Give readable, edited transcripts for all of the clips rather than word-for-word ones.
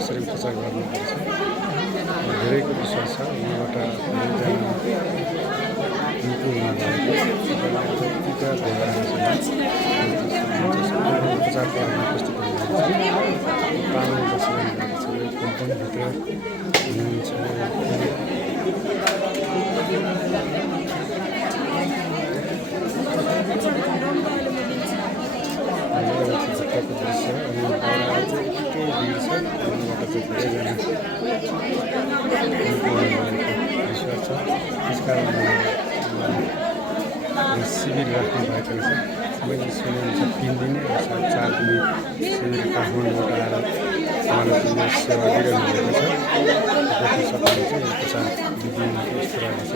यसरी प्रचार गर्नुपर्छ धेरैको विश्वास छ उहाँबाट निको प्रचार गर्न प्रस्तुत हुनुहुन्छ कम्पनीभित्र हुनुहुन्छ शिविर राख्नु भएको रहेछ मैले सुनेअनुसार 3 दिन 4 दिन शिविर काठमाडौँबाट आएर उहाँले सेवा दिइरहनु भएको छ देख्न सक्नुहुन्छ यो प्रचार विधिमा यस्तो रहेको छ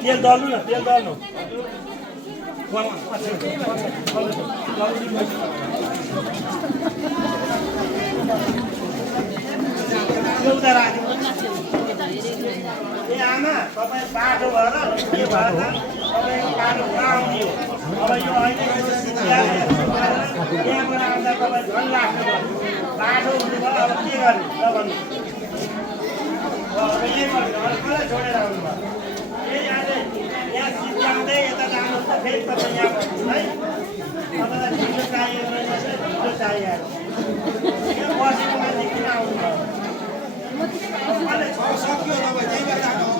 तेल डाल्नु न तेल डाल्नु ए आमा तपाईँ बाटो भएर के भएर तपाईँको बाटो आउने हो अब यो अहिले त्यहाँबाट आउँदा तपाईँ झन् लाग्नु भयो बाटो हुनुभयो अब के गर्ने ल भन्नु अब यही गर्नु कसलाई छोडेर आउनुभयो फेरि आज यहाँ सिद्ध्याउँदै यता जानु त फेरि तपाईँ यहाँ बस्नु है तपाईँलाई ढिलो चाहिएको रहेछ ढिलो चाहिएको यहाँ बसेको मान्छे किन आउनुभयो सक्यो तपाईँ त्यही भएर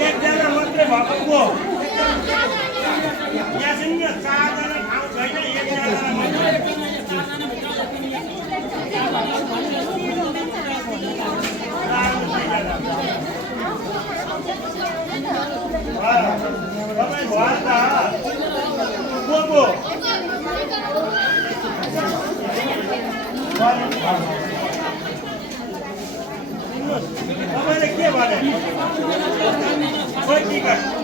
एकजना मात्रै भएको को यहाँ चाहिँ नि चारजना ठाउँ छैन एकजना मात्रै तपाईँ घर त को तपाईँले के भने खोइ टिकट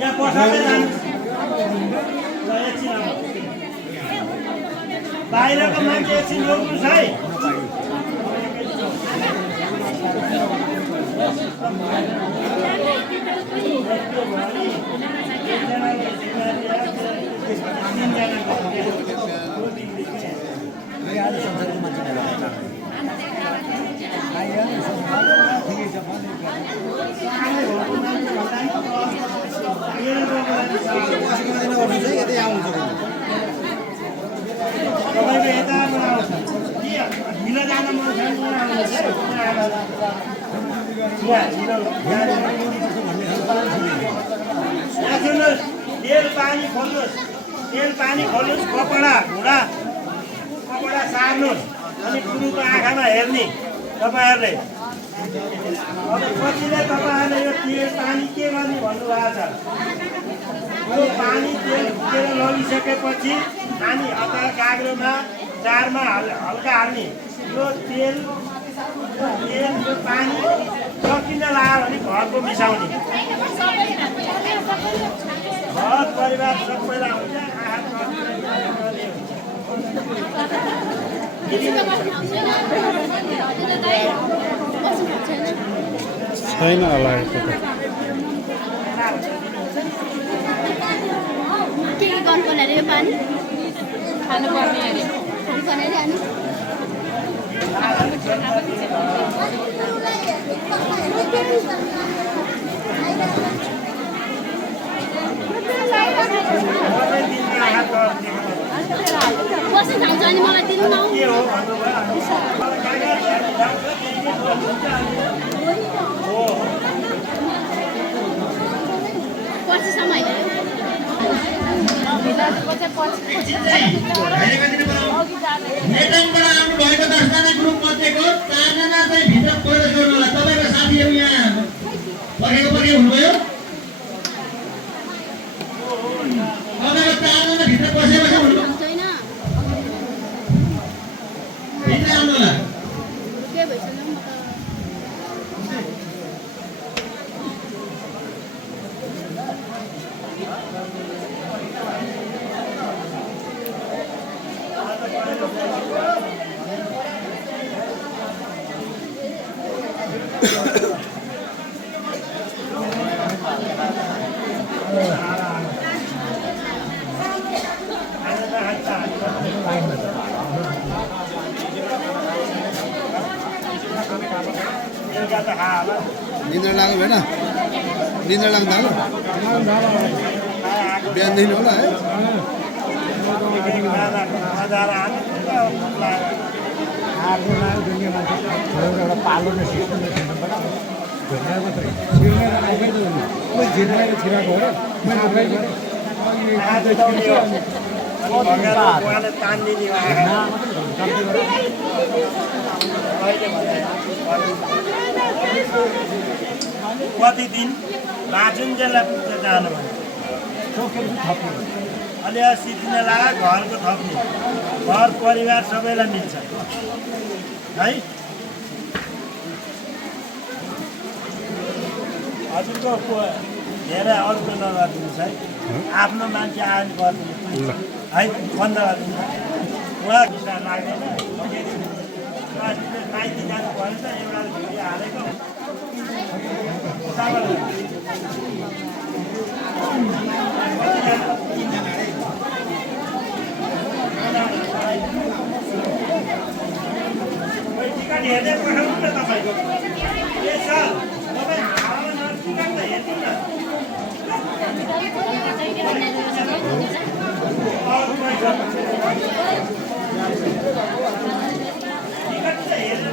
यहाँ बसाल्दै जानु बाहिरको मान्छे एकछिन रोक्नुहोस् है तपाईँको यताबाट आउँछ ढिलो जान मन छ सुन्नुहोस् तेल पानी खोल्नुहोस् कपडा घुँडा कपडा सार्नुहोस् अनि गुरुको आँखामा हेर्ने तपाईँहरूले अब कतिले तपाईँहरूले यो तेल पानी के गर्ने भन्नुभएको छ यो पानी तेल फुकेर लगिसकेपछि हामी अथवा काग्रोमा चारमा हल्का हाल्ने यो तेल यो पानी सकिन लाग्यो भने घरको मिसाउने घर परिवार सबैलाई हुन्छ छैन होला के गर्नुपर्ने अरे यो पानी खानुपर्ने अरे खानुपर्ने अरे अनि बस्नु जान्छ अनि मलाई दिनु न पछिसम्म होइन नेटङबाट आउनु भएको 10 जना ग्रुप मध्येको 4 जना चाहिँ भित्र प्रवेश गर्नु होला तपाईको साथीहरु यहाँ परेको हुनुभयो तपाईको 4 जना भित्र पसेपछि हुनु छैन भित्र आउनु होला के भइसक्यो म निन्द्रा लाग्यो भएन निन्द्रा लाग्दा होला बिहानदेखि होला है पालो कति दिन लाजुन्जेललाई पुग्छ जानु भने अलि सिद्धिने लागा घरको थप्ने घर परिवार सबैलाई मिल्छ है हजुरको धेरै अरूको नगरिदिनुहोस् है आफ्नो मान्छे आयो भने गरिदिनुहोस् है बन्द गरिदिनुहोस् उहाँ भिसा लाग्दैन माइती जानु पर्छ एउटा भिडियो हालेको टिकट हेर्दै पठाउनु न तपाईँको ए सर तपाईँ हावामा टिकट त हेर्नु न टिकट त हेर्नु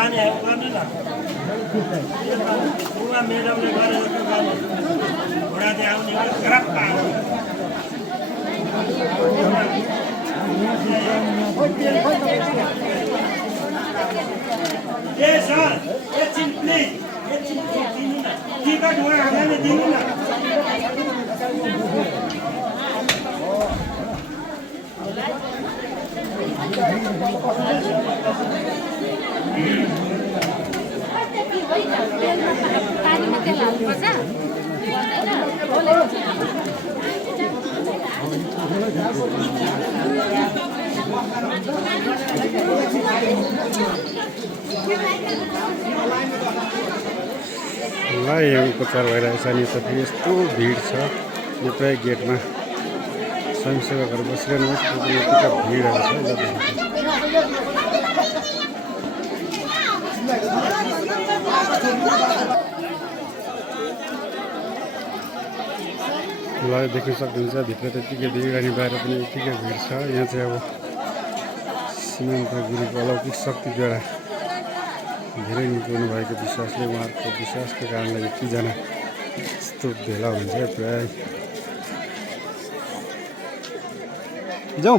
लाने हो गर्नु न उहाँ मेडमले गरेर त्यो गर्ने घोडा चाहिँ आउने हो ग्राप्प आउने ए सर एकछिन प्लिज एकछिन दिनु न टिकट उहाँहरूलाई दिनु न पानीमा तेल हाल्नुपर्छ ल यहाँ उपचार भइरहेको छ अनि त फेरि यस्तो भिड छ यो प्रायः गेटमा स्वयंसेवकहरू बसिरहनुहोस् यतिका भिडहरू छ ल देख्न सक्नुहुन्छ भित्र त्यतिकै भिड अनि बाहिर पनि यतिकै भिड छ यहाँ चाहिँ अब सीमान्त गुरुको अलौकिक शक्तिद्वारा धेरै निपुण भएको विश्वासले उहाँहरूको विश्वासको कारणले यतिजना यस्तो भेला हुन्छ प्राय जाउँ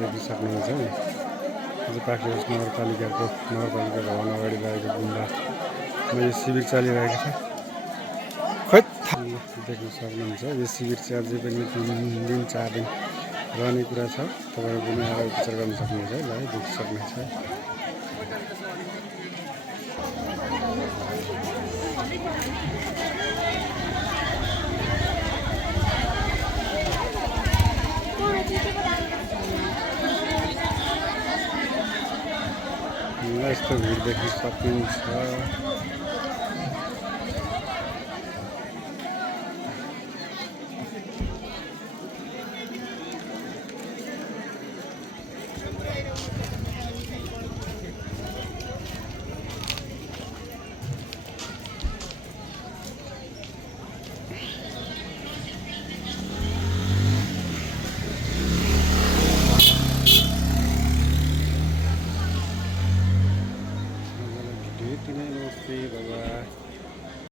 देख्न सक्नुहुन्छ यो पाखा नगरपालिका भवन अगाडि रहेको गुम्बामा यो शिविर चलिरहेको छ खै देख्न सक्नुहुन्छ यो शिविर चाहिँ अझै पनि 3 दिन 4 दिन रहने कुरा छ तपाईँहरू पनि आएर उपचार गर्न सक्नुहुन्छ है ल देख्न सक्नुहुन्छ यस्तो भिड देख्न सकिन्छ Namaste, Baba.